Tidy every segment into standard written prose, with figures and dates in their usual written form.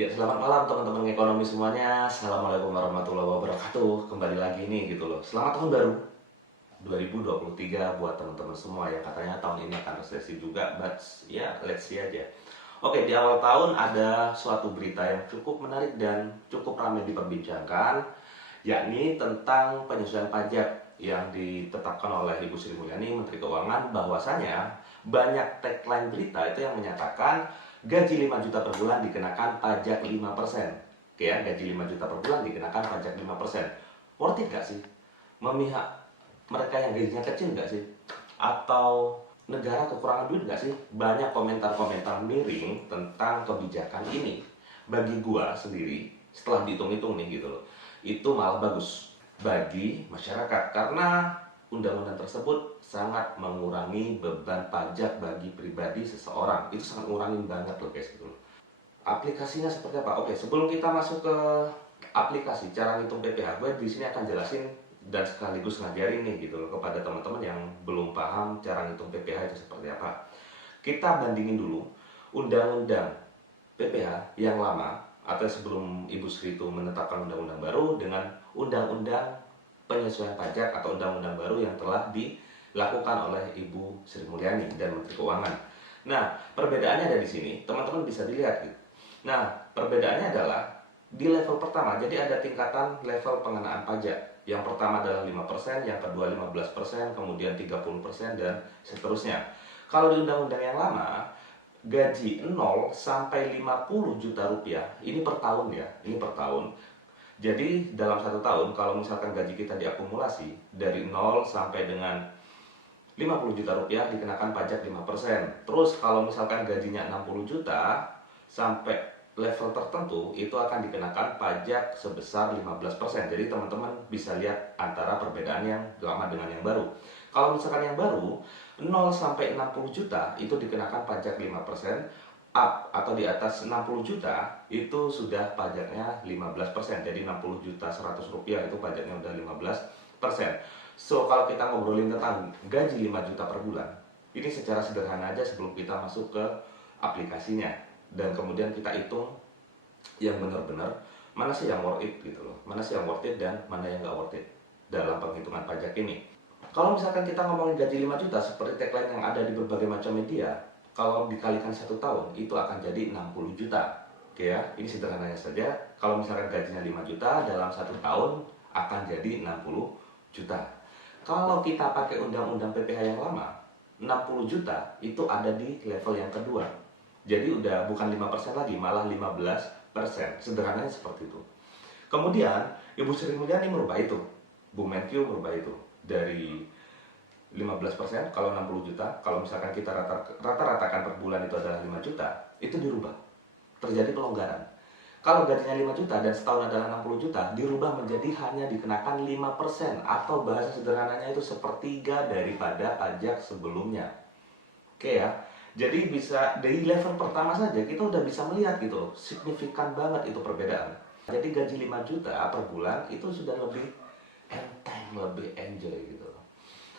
Ya, selamat malam teman-teman ekonomi semuanya. Assalamualaikum warahmatullahi wabarakatuh. Kembali lagi nih gitu loh. Selamat tahun baru 2023 buat teman-teman semua yang katanya tahun ini akan resesi juga, but ya let's see aja. Oke, di awal tahun ada suatu berita yang cukup menarik dan cukup ramai diperbincangkan, yakni tentang penyesuaian pajak yang ditetapkan oleh Ibu Sri Mulyani, Menteri Keuangan, bahwasanya banyak tagline berita itu yang menyatakan gaji 5 juta per bulan dikenakan pajak 5%. Oke ya, gaji 5 juta per bulan dikenakan pajak 5%. Worth it gak sih? Memihak mereka yang gajinya kecil nggak sih? Atau negara kekurangan duit nggak sih? Banyak komentar-komentar miring tentang kebijakan ini. Bagi gua sendiri, setelah dihitung-hitung nih gitu loh, itu malah bagus bagi masyarakat karena undang-undang tersebut sangat mengurangi beban pajak bagi pribadi seseorang. Itu sangat ngurangin banget loh guys gitu loh. Aplikasinya seperti apa? Oke, sebelum kita masuk ke aplikasi cara ngitung PPh, gue di sini akan jelasin dan sekaligus ngajarin nih gitu loh kepada teman-teman yang belum paham cara ngitung PPh itu seperti apa. Kita bandingin dulu undang-undang PPh yang lama atau sebelum Ibu Sri itu menetapkan undang-undang baru dengan undang-undang penyesuaian pajak atau undang-undang baru yang telah dilakukan oleh Ibu Sri Mulyani dan Menteri Keuangan. Nah, perbedaannya ada di sini, teman-teman bisa dilihat gitu. Nah, perbedaannya adalah di level pertama, jadi ada tingkatan level pengenaan pajak. Yang pertama adalah 5%, yang kedua 15%, kemudian 30% dan seterusnya. Kalau di undang-undang yang lama, gaji 0 sampai 50 juta rupiah, ini per tahun ya, ini per tahun. Jadi dalam satu tahun, kalau misalkan gaji kita diakumulasi dari 0 sampai dengan 50 juta rupiah dikenakan pajak 5%. Terus kalau misalkan gajinya 60 juta sampai level tertentu itu akan dikenakan pajak sebesar 15%. Jadi teman-teman bisa lihat antara perbedaan yang lama dengan yang baru. Kalau misalkan yang baru 0 sampai 60 juta itu dikenakan pajak 5%, up atau di atas 60 juta itu sudah pajaknya 15%. Jadi 60 juta 100 rupiah itu pajaknya udah 15%. So, kalau kita ngobrolin tentang gaji 5 juta per bulan, ini secara sederhana aja sebelum kita masuk ke aplikasinya. Dan kemudian kita hitung yang benar-benar mana sih yang worth it gitu loh. Mana sih yang worth it dan mana yang nggak worth it dalam penghitungan pajak ini. Kalau misalkan kita ngomongin gaji 5 juta seperti tagline yang ada di berbagai macam media, kalau dikalikan satu tahun itu akan jadi 60 juta. Oke ya, ini sederhananya saja. Kalau misalkan gajinya 5 juta dalam satu tahun akan jadi 60 juta. Kalau kita pakai undang-undang PPh yang lama, 60 juta itu ada di level yang kedua. Jadi udah bukan 5% lagi, malah 15%. Sederhananya seperti itu. Kemudian, Ibu Sri Mulyani merubah itu. Bu Menkyu merubah itu. Dari 15% kalau 60 juta, kalau misalkan kita rata-ratakan per bulan itu adalah 5 juta, itu dirubah. Terjadi pelonggaran. Kalau gajinya 5 juta dan setahun adalah 60 juta, dirubah menjadi hanya dikenakan 5% atau bahasa sederhananya itu sepertiga daripada pajak sebelumnya. Oke ya. Jadi bisa dari level pertama saja kita udah bisa melihat gitu, signifikan banget itu perbedaan. Jadi gaji 5 juta per bulan itu sudah lebih enteng, lebih enjoy gitu.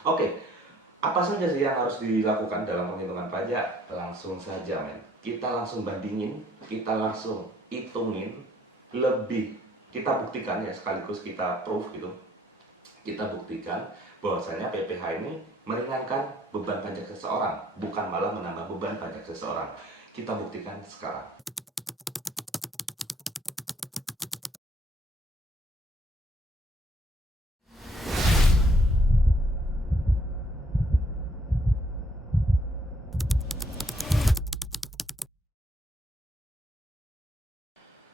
Oke, apa saja sih yang harus dilakukan dalam penghitungan pajak? Langsung saja men, kita langsung bandingin, kita langsung hitungin, lebih kita buktikan ya, sekaligus kita proof gitu. Kita buktikan bahwasanya PPh ini meringankan beban pajak seseorang, bukan malah menambah beban pajak seseorang. Kita buktikan sekarang.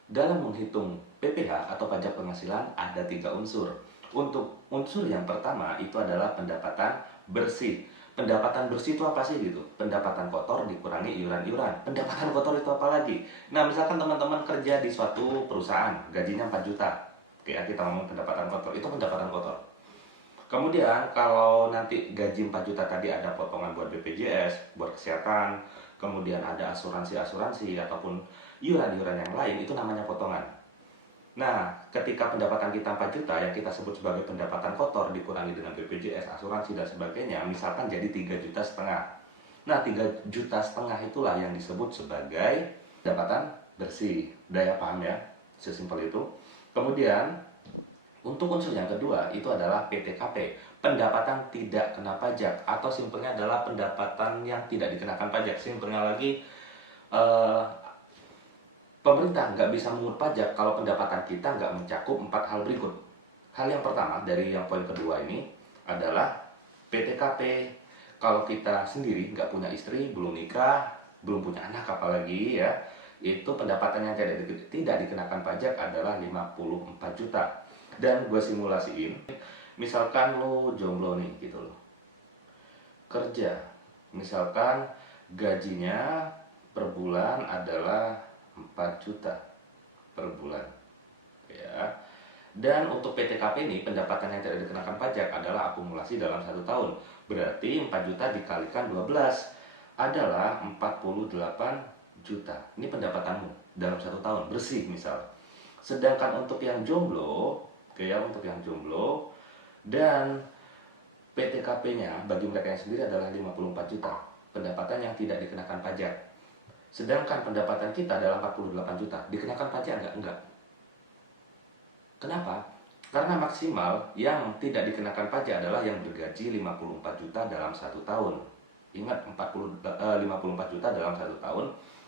Dalam menghitung PPh atau pajak penghasilan ada 3 unsur. Untuk unsur yang pertama itu adalah pendapatan bersih. Pendapatan bersih itu apa sih gitu? Pendapatan kotor dikurangi iuran-iuran. Pendapatan kotor itu apa lagi? Nah, misalkan teman-teman kerja di suatu perusahaan, gajinya 4 juta. Oke, kita ngomong pendapatan kotor, itu pendapatan kotor. Kemudian kalau nanti gaji 4 juta tadi ada potongan buat BPJS, buat kesehatan, kemudian ada asuransi-asuransi ataupun iuran-iuran yang lain, itu namanya potongan. Nah, ketika pendapatan kita 4 juta yang kita sebut sebagai pendapatan kotor dikurangi dengan BPJS, asuransi dan sebagainya, misalkan jadi 3,5 juta. Nah, 3,5 juta itulah yang disebut sebagai pendapatan bersih. Daya paham ya, sesimpel itu. Kemudian untuk unsur yang kedua itu adalah PTKP, pendapatan tidak kena pajak, atau simpelnya adalah pendapatan yang tidak dikenakan pajak. Simpelnya lagi, eh, pemerintah nggak bisa mengut pajak kalau pendapatan kita nggak mencakup 4 hal berikut. Hal yang pertama dari yang poin kedua ini adalah PTKP. Kalau kita sendiri nggak punya istri, belum nikah, belum punya anak apalagi ya, itu pendapatan yang tidak dikenakan pajak adalah 54 juta. Dan gue simulasiin, misalkan lo jomblo nih gitu loh, kerja, misalkan gajinya per bulan adalah 4 juta per bulan ya. Dan untuk PTKP ini pendapatan yang tidak dikenakan pajak adalah akumulasi dalam 1 tahun. Berarti 4 juta dikalikan 12 adalah 48 juta. Ini pendapatanmu dalam 1 tahun bersih misal. Sedangkan untuk yang jomblo, untuk yang jomblo dan PTKP-nya bagi mereka yang sendiri adalah 54 juta. Pendapatan yang tidak dikenakan pajak. Sedangkan pendapatan kita adalah 48 juta. Dikenakan pajak enggak? Enggak. Kenapa? Karena maksimal yang tidak dikenakan pajak adalah yang bergaji 54 juta dalam 1 tahun. Ingat, 54 juta dalam 1 tahun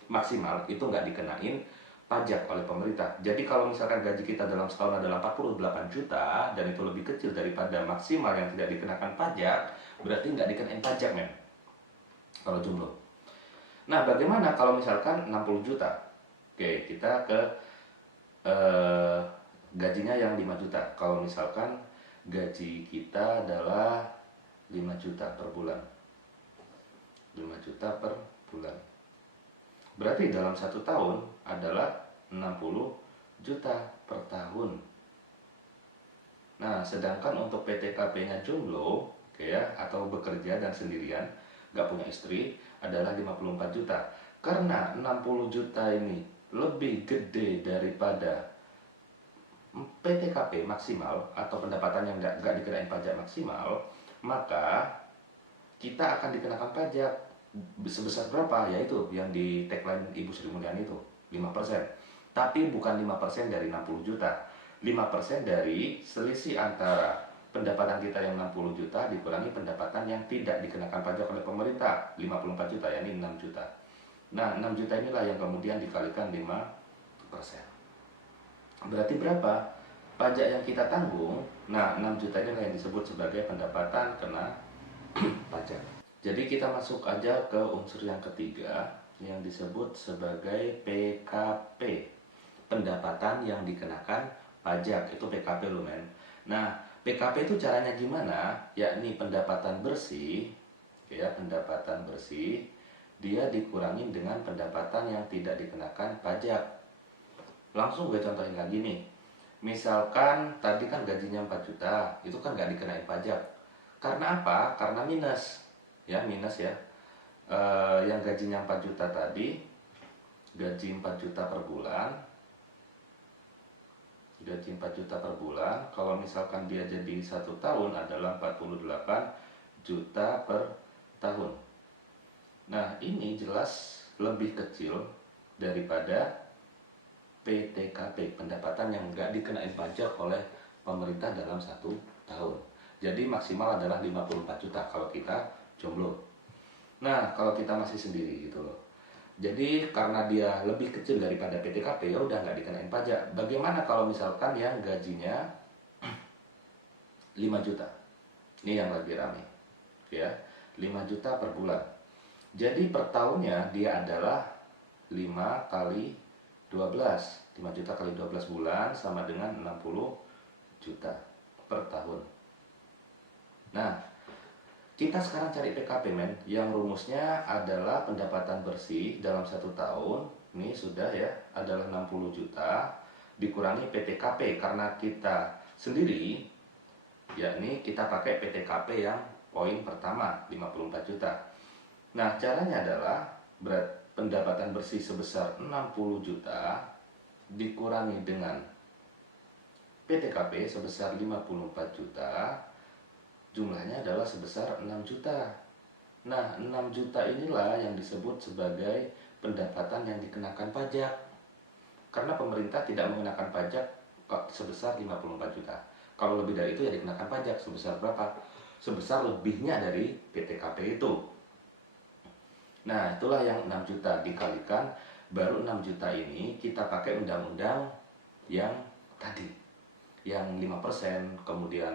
maksimal itu nggak dikenain pajak oleh pemerintah. Jadi kalau misalkan gaji kita dalam setahun adalah 48 juta dan itu lebih kecil daripada maksimal yang tidak dikenakan pajak, berarti nggak dikenain pajak, men. Kalau jomblo. Nah, bagaimana kalau misalkan 60 juta? Oke, kita ke gajinya yang 5 juta. Kalau misalkan gaji kita adalah 5 juta per bulan. 5 juta per bulan. Berarti dalam 1 tahun adalah 60 juta per tahun. Nah, sedangkan untuk PTKP-nya jomblo, atau bekerja dan sendirian, nggak punya istri, adalah 54 juta. Karena 60 juta ini lebih gede daripada PTKP maksimal atau pendapatan yang nggak dikenain pajak maksimal, maka kita akan dikenakan pajak sebesar berapa? Yaitu yang di tagline Ibu Sri Mulyani itu 5%. Tapi bukan 5% dari 60 juta. 5% dari selisih antara pendapatan kita yang 60 juta dikurangi pendapatan yang tidak dikenakan pajak oleh pemerintah 54 juta, yakni 6 juta. Nah, 6 juta inilah yang kemudian dikalikan 5%. Berarti berapa pajak yang kita tanggung? Nah, 6 juta ini yang disebut sebagai pendapatan kena pajak. Jadi kita masuk aja ke unsur yang ketiga yang disebut sebagai PKP, pendapatan yang dikenakan pajak. Itu PKP loh, men. Nah, PKP itu caranya gimana? Yakni pendapatan bersih, pendapatan bersih dia dikurangi dengan pendapatan yang tidak dikenakan pajak. Langsung gue contohin lagi nih. Misalkan tadi kan gajinya 4 juta, itu kan nggak dikenain pajak. Karena apa? Karena minus. Minus ya. Yang gajinya 4 juta tadi, gaji 4 juta per bulan. Gaji 4 juta per bulan, kalau misalkan dia jadi 1 tahun adalah 48 juta per tahun. Nah, ini jelas lebih kecil daripada PTKP, pendapatan yang nggak dikenain pajak oleh pemerintah dalam 1 tahun. Jadi maksimal adalah 54 juta kalau kita jomblo. Nah, kalau kita masih sendiri gitu loh. Jadi karena dia lebih kecil daripada PTKP, ya udah nggak dikenain pajak. Bagaimana kalau misalkan yang gajinya 5 juta? Ini yang lagi rame. 5 juta per bulan. Jadi per tahunnya dia adalah 5 kali 12, 5 juta kali 12 bulan sama dengan 60 juta per tahun. Nah, kita sekarang cari PKP, men. Yang rumusnya adalah pendapatan bersih dalam 1 tahun. Ini sudah ya, adalah 60 juta dikurangi PTKP karena kita sendiri, yakni kita pakai PTKP yang poin pertama 54 juta. Nah, caranya adalah pendapatan bersih sebesar 60 juta dikurangi dengan PTKP sebesar 54 juta, jumlahnya adalah sebesar 6 juta. Nah, 6 juta inilah yang disebut sebagai pendapatan yang dikenakan pajak. karena pemerintah tidak mengenakan pajak sebesar 54 juta. Kalau lebih dari itu ya dikenakan pajak sebesar berapa? Sebesar lebihnya dari PTKP itu. Nah, itulah yang 6 juta dikalikan, baru 6 juta ini kita pakai undang-undang yang tadi, yang 5%, kemudian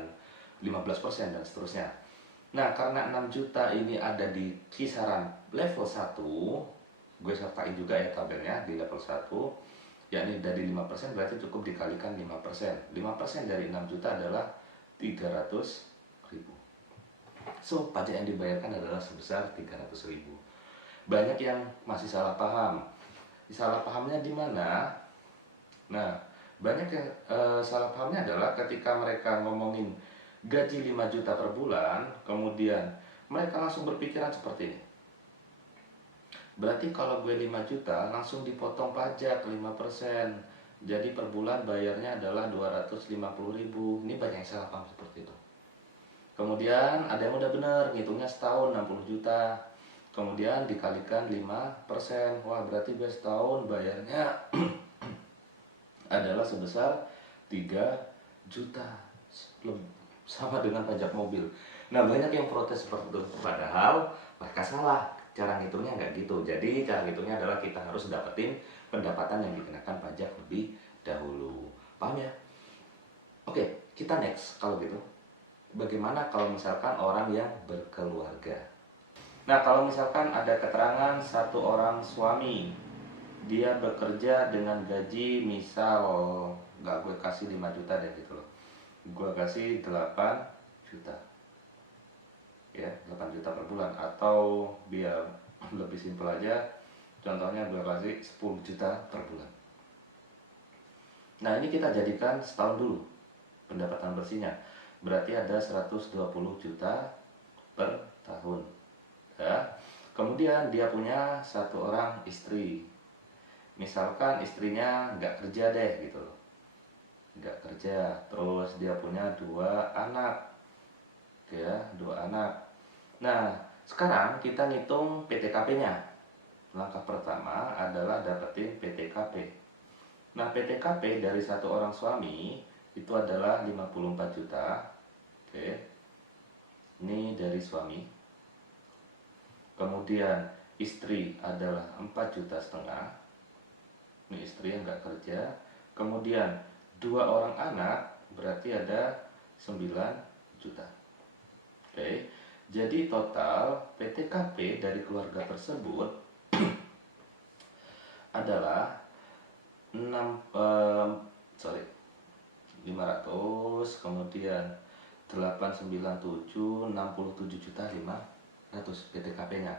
15% dan seterusnya. Nah, karena 6 juta ini ada di kisaran level 1, gue sertain juga ya tabelnya di level 1, yakni dari 5% berarti cukup dikalikan 5%. 5% dari 6 juta adalah 300 ribu. So, pajak yang dibayarkan adalah sebesar 300 ribu. Banyak yang masih salah paham. Salah pahamnya di mana? Nah, banyak yang salah pahamnya adalah ketika mereka ngomongin gaji 5 juta per bulan, kemudian mereka langsung berpikiran seperti ini. Berarti kalau gue 5 juta langsung dipotong pajak 5%. Jadi per bulan bayarnya adalah 250 ribu. Ini banyak yang salah paham seperti itu. Kemudian ada yang udah bener, ngitungnya setahun 60 juta. Kemudian dikalikan 5%. Wah, berarti gue setahun bayarnya adalah sebesar 3 juta. Sama dengan pajak mobil. Nah, banyak yang protes seperti itu. Padahal mereka salah. Cara ngitungnya nggak gitu. Jadi cara ngitungnya adalah kita harus dapetin pendapatan yang dikenakan pajak lebih dahulu. Paham ya? Oke, kita next kalau gitu. Bagaimana kalau misalkan orang yang berkeluarga? Nah, kalau misalkan ada keterangan satu orang suami, dia bekerja dengan gaji misal, nggak gue kasih 5 juta deh gitu loh, gue kasih 8 juta ya, 8 juta per bulan. Atau biar lebih simpel aja, contohnya gue kasih 10 juta per bulan. Nah, ini kita jadikan setahun dulu pendapatan bersihnya, berarti ada 120 juta per tahun ya. Kemudian dia punya satu orang istri, misalkan istrinya nggak kerja deh gitu loh, nggak kerja, terus dia punya 2 anak ya, 2 anak. Nah, sekarang kita ngitung PTKP-nya. Langkah pertama adalah dapetin PTKP. Nah, PTKP dari satu orang suami itu adalah 54 juta. Oke, ini dari suami. Kemudian istri adalah 4,5 juta. Ini istri yang nggak kerja. Kemudian 2 orang anak berarti ada 9 juta. Oke, jadi total PTKP dari keluarga tersebut adalah 500, kemudian 897, 67,5 juta PTKP-nya.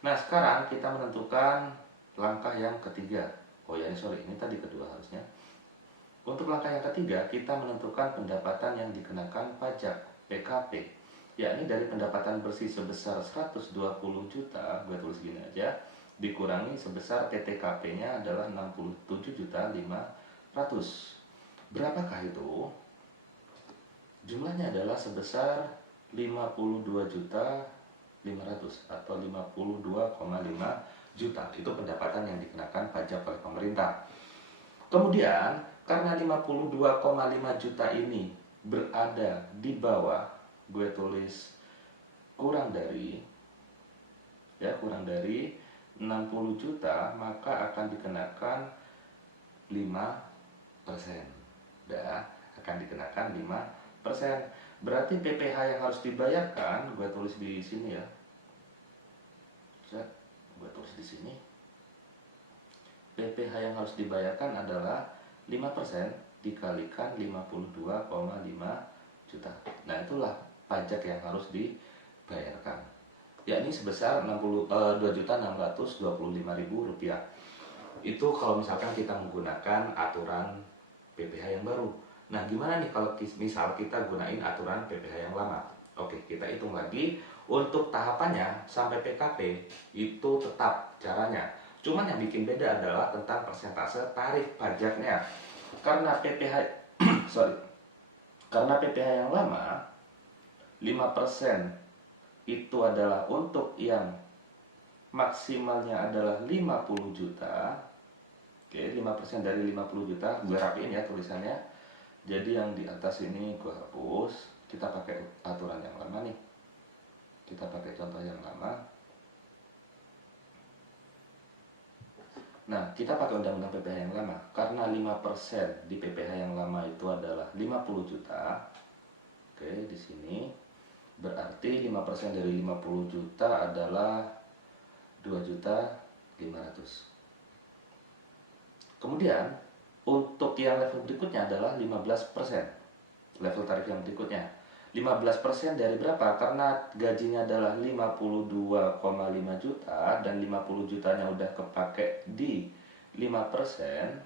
Nah, sekarang kita menentukan langkah yang ketiga. Oh ya, ini tadi kedua harusnya. Untuk langkah yang ketiga, kita menentukan pendapatan yang dikenakan pajak PKP, yakni dari pendapatan bersih sebesar 120 juta, gue tulis gini aja, dikurangi sebesar PTKP-nya adalah 67,5 juta. Berapakah itu? Jumlahnya adalah sebesar 52,5 juta atau 52,5 juta. Itu pendapatan yang dikenakan pajak oleh pemerintah. Kemudian karena 52,5 juta ini berada di bawah, gue tulis kurang dari 60 juta, maka akan dikenakan 5%. Akan dikenakan 5%. Berarti PPh yang harus dibayarkan, gue tulis di sini ya. Gue tulis di sini. PPh yang harus dibayarkan adalah 5% dikalikan 52,5 juta. Nah, itulah pajak yang harus dibayarkan, yakni sebesar 2.625.000 rupiah. Itu kalau misalkan kita menggunakan aturan PPh yang baru. Nah, gimana nih kalau misal kita gunain aturan PPh yang lama? Oke, kita hitung lagi. Untuk tahapannya sampai PKP itu tetap caranya. Cuman yang bikin beda adalah tentang persentase tarif pajaknya. Karena PPh karena PPh yang lama 5% itu adalah untuk yang maksimalnya adalah 50 juta. Oke, 5% dari 50 juta, gue rapiin ya tulisannya. Jadi yang di atas ini gue hapus, kita pakai aturan yang lama nih. Kita pakai contoh yang lama. Nah, kita pakai undang-undang PPh yang lama. Karena 5% di PPh yang lama itu adalah 50 juta. Oke, di sini berarti 5% dari 50 juta adalah 2.500.000. Kemudian untuk yang level berikutnya adalah 15%. Level tarif yang berikutnya 15% dari berapa? Karena gajinya adalah 52,5 juta dan 50 jutanya udah kepake di 5%.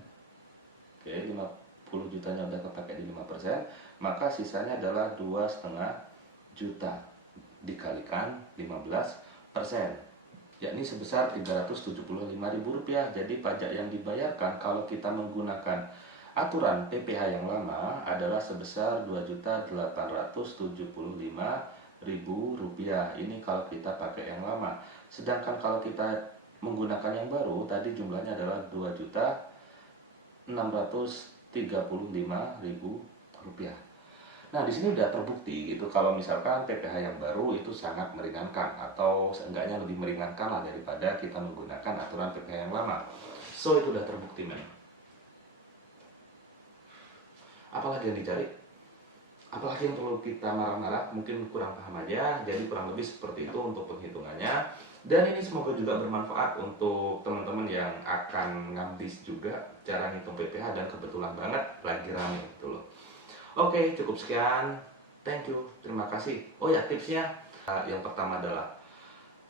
Oke, 50 jutanya udah kepake di 5%, maka sisanya adalah 2,5 juta dikalikan 15%, yakni sebesar Rp375.000. Jadi pajak yang dibayarkan kalau kita menggunakan aturan PPh yang lama adalah sebesar Rp2.875.000. Ini kalau kita pakai yang lama. Sedangkan kalau kita menggunakan yang baru, tadi jumlahnya adalah Rp2.635.000. Nah, di sini udah terbukti gitu kalau misalkan PPh yang baru itu sangat meringankan atau seenggaknya lebih meringankan lah daripada kita menggunakan aturan PPh yang lama. So, itu udah terbukti, men. Apalagi yang dicari? Apalagi yang perlu kita marah-marah? Mungkin kurang paham aja. Jadi kurang lebih seperti itu untuk penghitungannya. Dan ini semoga juga bermanfaat untuk teman-teman yang akan ngabis juga cara ngitung PPh dan kebetulan banget lagi rame gitu loh. Oke, cukup sekian. Thank you, terima kasih. Oh ya, tipsnya yang pertama adalah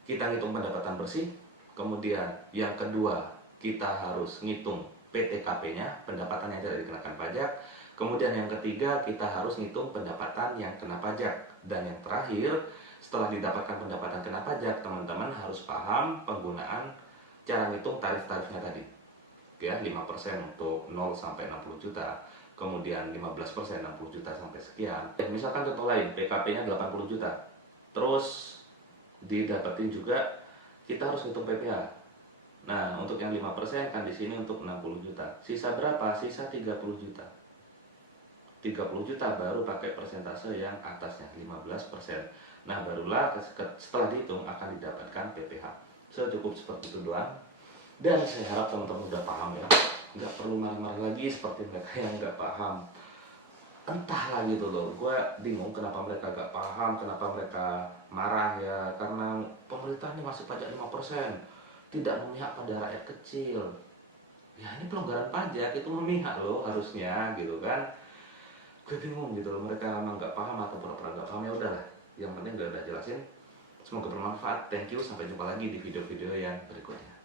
kita ngitung pendapatan bersih. Kemudian yang kedua, kita harus ngitung PTKP-nya, pendapatan yang tidak dikenakan pajak. Kemudian yang ketiga, kita harus ngitung pendapatan yang kena pajak. Dan yang terakhir, setelah didapatkan pendapatan kena pajak, teman-teman harus paham penggunaan cara ngitung tarif-tarifnya tadi. Ya, 5% untuk 0 sampai 60 juta. Kemudian 15% 60 juta sampai sekian. Misalkan contoh lain, PKP-nya 80 juta. Terus didapetin juga kita harus ngitung PPh. Nah, untuk yang 5% kan di sini untuk 60 juta. Sisa berapa? Sisa 30 juta. 30 juta baru pakai persentase yang atasnya 15%. Nah, barulah setelah dihitung akan didapatkan PPh. Cukup seperti itu doang. Dan saya harap teman-teman udah paham ya. Nggak perlu marah-marah lagi seperti mereka yang nggak paham. Entahlah gitu loh, gue bingung kenapa mereka gak paham, kenapa mereka marah ya. Karena pemerintah ini masih pajak 5%, tidak memihak pada rakyat kecil. Ya ini pelonggaran pajak, itu memihak loh harusnya gitu kan. Gue bingung gitu loh, mereka emang gak paham atau pura-pura gak paham. Ya udahlah, yang penting udah jelasin. Semoga bermanfaat, thank you, sampai jumpa lagi di video-video yang berikutnya.